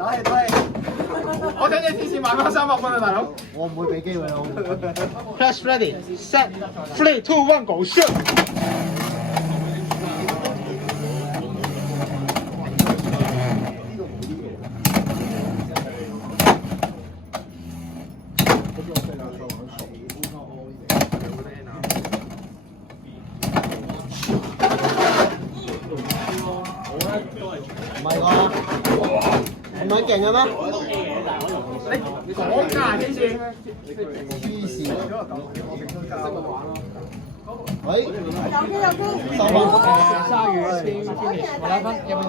我聽你電視買翻300蚊啊，大佬！我唔會俾機會我。Flash ready, set, 3, 2, 1, go shoot！唔係啩？咁樣勁嘅咩？你講㗎呢次。黐線！喂，有機收翻。鯊魚天天我拉分1比0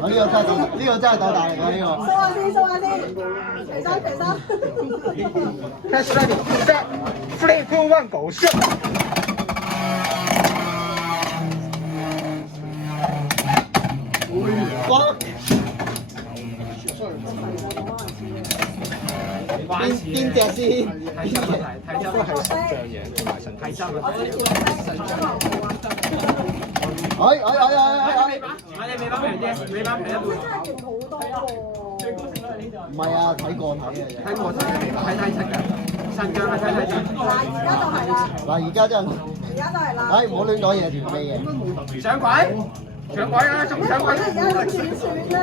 我呢個真係鬥大力啊！呢個。收下先，肥身。Flash ready, set, 3, 2, 1, go shoot！邊隻先？睇真問題，睇真係神像嘢，同埋神睇真啊！買你尾巴平啲，尾巴平一半。真係勁好多喎！唔係啊，睇過睇嘅啫。睇過睇真㗎，神像係睇真。嗱，而家真係。哎，唔好亂講嘢，條飛嘅。上軌啊！仲上軌。而家個轉轉啦，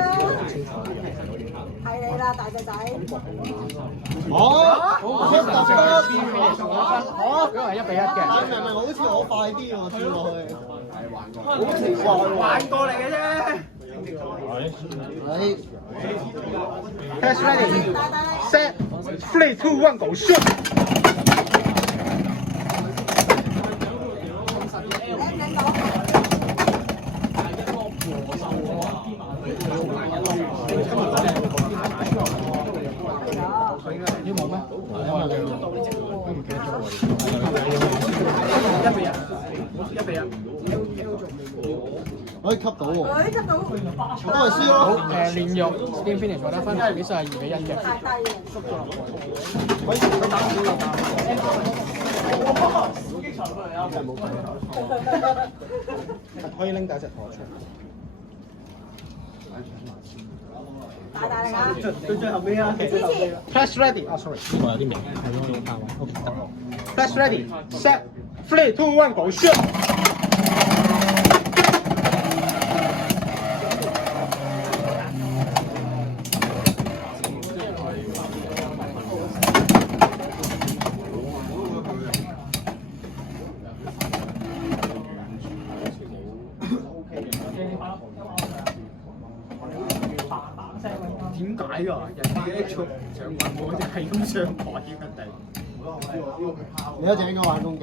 係你啦，大隻仔。出特分，因為1比1嘅。但明明好似我快啲喎，轉落去。好奇怪喎。玩過嚟嘅啫。係。Flash ready, set, 3, 2, 1, go shoot！你冇咩？1比1。可以吸到喎。吸到。都係輸咯。連肉 Steam finish 我得分，比數係2比1嘅。太低嘅。佢打少就打。可以拎第一隻陀出嚟。大力啊！到最後尾啊，其實後尾。Flash ready，sorry，呢個有啲明，係咯，呢個價位 ，OK 得。Flash ready, set, 3, 2, 1, go shoot！點解㗎？人哋嘅 H 上棍，我就係咁上台嘅人哋。你一隻應該玩攻擊。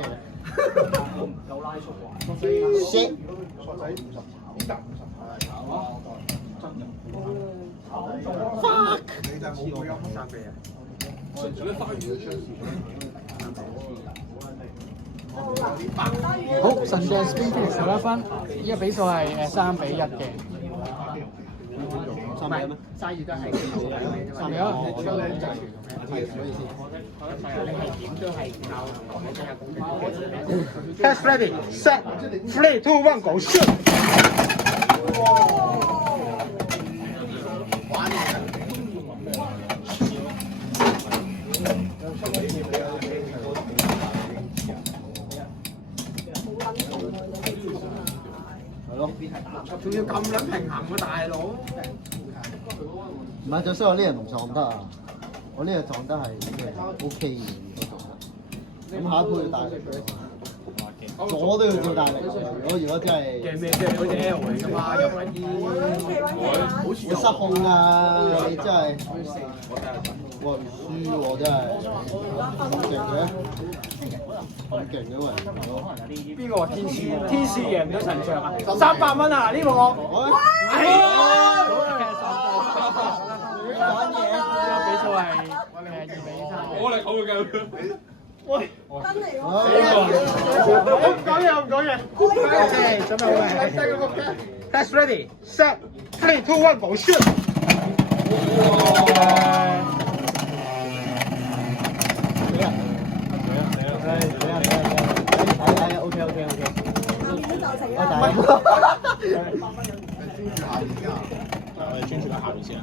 有拉縮話。shit。fuck。你就冇冇有三倍啊？好，神像 Steam finish 我得分，依個比數係3比1嘅。3比1咩鯊魚都係3比1。Test ready, set, 3, 2, 1, go shoot！ 係咯。仲要咁撚平衡喎，大佬！唔係，最衰我呢人唔撞得啊！我呢個撞得係 OK 嘅，咁下一鋪要大力喎，左都要照大力。如果真係嘅咩啫？嗰隻 L 嚟㗎嘛，又唔係啲會失控㗎，你真係哇唔輸喎真係，咁勁嘅，咁勁嘅喎。邊個話天使贏唔到神像啊？300蚊啊！呢個我係啊！玩嘢，比數係2比3。我嚟好嘅。喂，真嚟喎！我唔講嘢，唔講嘢。OK，準備好未 ？Test ready, set, 3, 2, 1, go shoot！ 係啊 OK。下面都就成我啦。我哋專注喺下面先啦。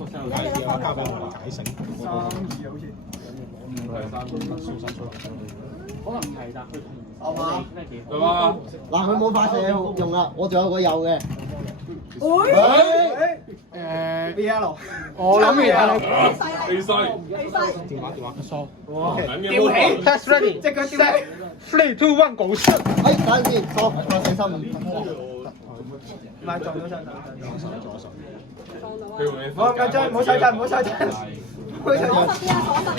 第二嘅話交俾我解繩。可能唔係，但佢好嘛？係嘛？嗱，佢冇發射用啦，我仲有個有嘅。BL，我諗完啦。氣勢。電話嘅疏。吊起 Test ready。隻腳吊起。 3, 2, 1, go shoot！ 哎，等陣先，錯，我死心。唔係撞到上手。唔好緊張，唔好手震，唔好手震。鎖實啲啊，鎖實啲。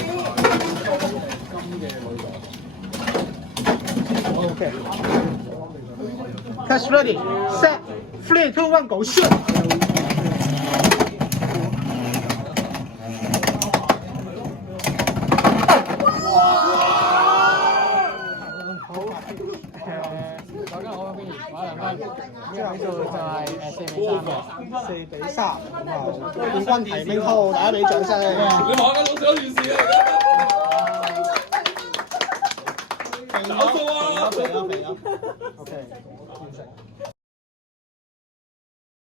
OK。Test ready. Set. 3, 2, 1, go shoot！ 之後就係4比3嘅， 4比3，冠軍提名號，大家俾掌聲。你望緊老少電視嚟㗎，搞數啊！肥啊！